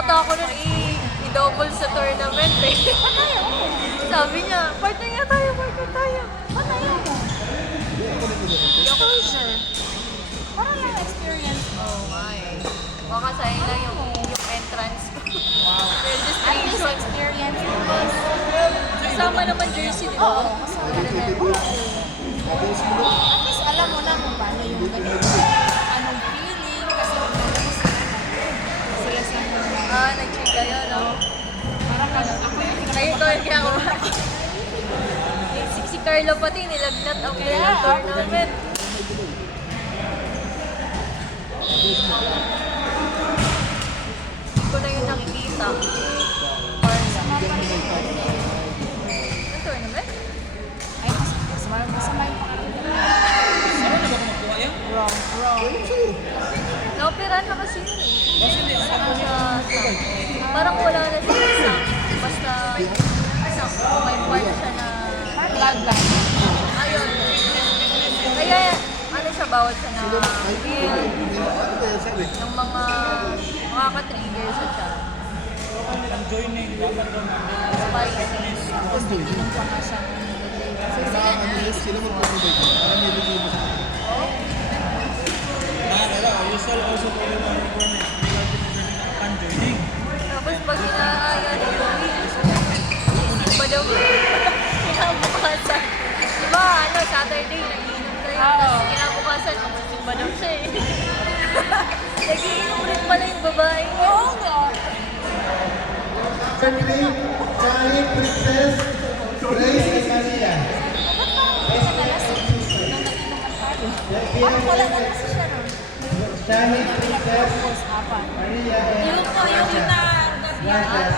ata ako nun i-double sa tournament eh. Sabi niya, partner nga tayo, partner tayo. Ayaw mo. Exposure. Parang lang experience. Oh my. Baka sayang lang yung entrance ko. At least experience mo is. Kasama naman jersey, di ba? Oo, kasama naman. At least alam mo na kung paano yung ganito. Anong feeling, kasi sila sa mga. Nag-check kayo, no? Parang ako yung Ayun ko yung kinakabahan. Si Carlo pati nilagnat ang tournament. Hindi ko na yun nakikita. sama pa rin. Ang tournament? Ay, masama yung pakiramdam. Wrong. Naoperahan na kasi yun eh. Parang wala na siya isang. Basta may part siya na Blood. ayun. Kaya ano siya, bawal siya na feel yung mga makaka-trigger sa siya. Spicy. Tapos inom pa nga siya. Sila magpapabay ka. Para may bigay mo sa akin. Tapos pag inaaya ni Joey, isip pa daw kinabukasan. Diba, Saturday, nagiinom tayo. Tapos kinabukasan, umusip pa daw siya eh. Nagiinom rin pala yung babae. Oo nga. Kahit Princess, Grace and Maria. Parang wala na kasi siya nun. Kahit Princess, Tapos, apat. Maria and Yung Gracias.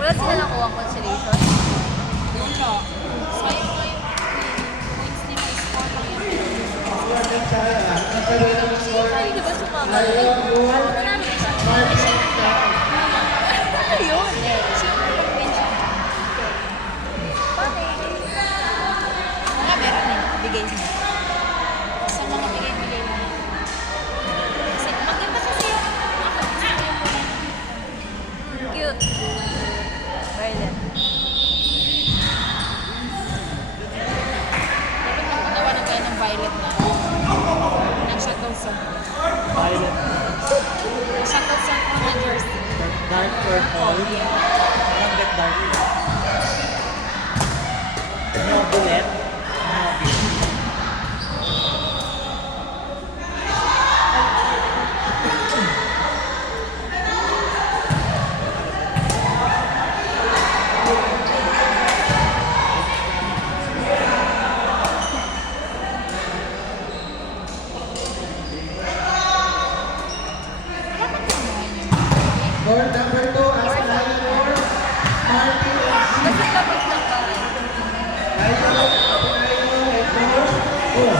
Wala sila nakuha consolation. Yun na. Sayang nga yung points nila is 4 lang yun. Ay, di ba sumama? Ano namin siya? Ayun. Sino mag-win siya? Pati. Mga meron eh. Bigay niya. Sa mga bigay-bigay mo. Kasi maganda kasi yung ako. Gusto ko yung kulay. Cute. Violet. Dapat magpagawa ng kaya ng violet na. Nag-shuttle song. Violet. Nag-shuttle song on the jersey. Dark purple. Parang get dark. No bullet. Board number 2, as a line for Marty and Kasi labas lang ba? Ayo, and 4. Oh.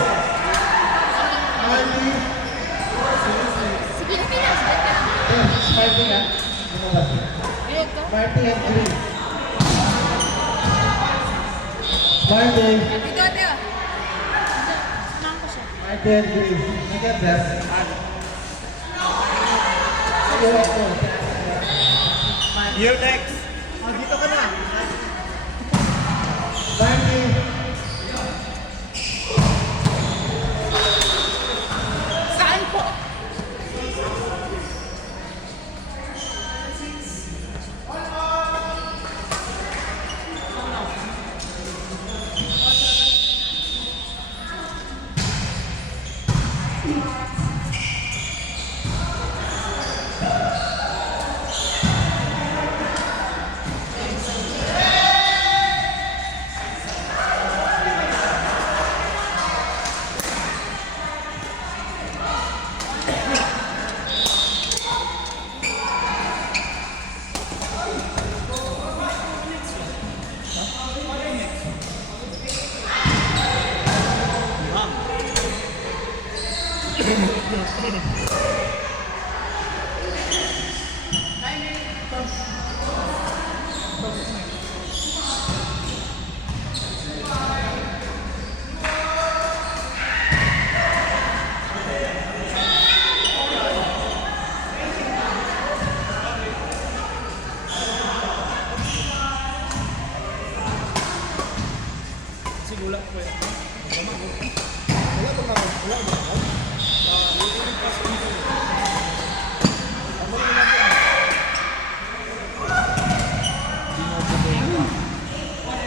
Marty. Sige, pinas. Yes, Marty nga. Bilog ka? Marty and Green. Marty. Bigot yun. Sinahan ko siya. Marty and Green. Maganda. Ayo, ako. You next. Oh, dito ka na. Marty. Saan po?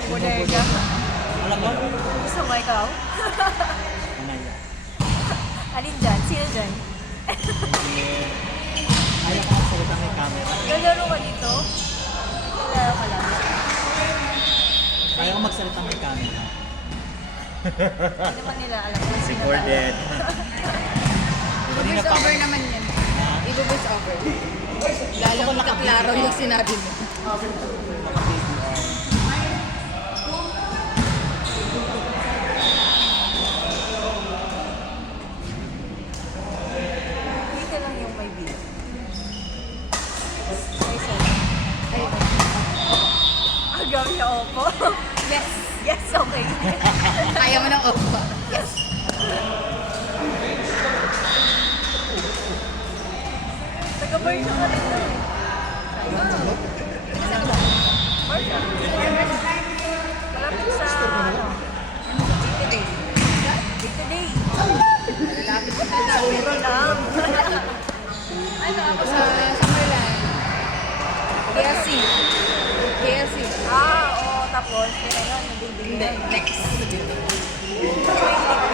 Bodega. Alam mo? Gusto mo ikaw? Anaya. Alin dyan? Sino dyan? Ayaw ka magsalita may camera. Nalaro ka dito? Nalaro ka lang. Ayaw ka magsalita may camera. Hindi naman nila alam kung sino tayo. Recorded. Kanina I-voice pa over ako- naman yan. Ha? I-voice over. Lalong klaro yung sinabi mo. Dito lang yung may beat. Agaw niya opo. Yes. Yes, okay. Kaya mo ng opa. Yes. Taga-bar siya ka rin eh. Bar siya. Malapit sa ano? Day-to-day. Day-to-day. Sa uro lang. Ano ako sa Summerland? KFC. KFC. Oo. Tapos, yun na yun. Yung building Hindi. yun. Next. May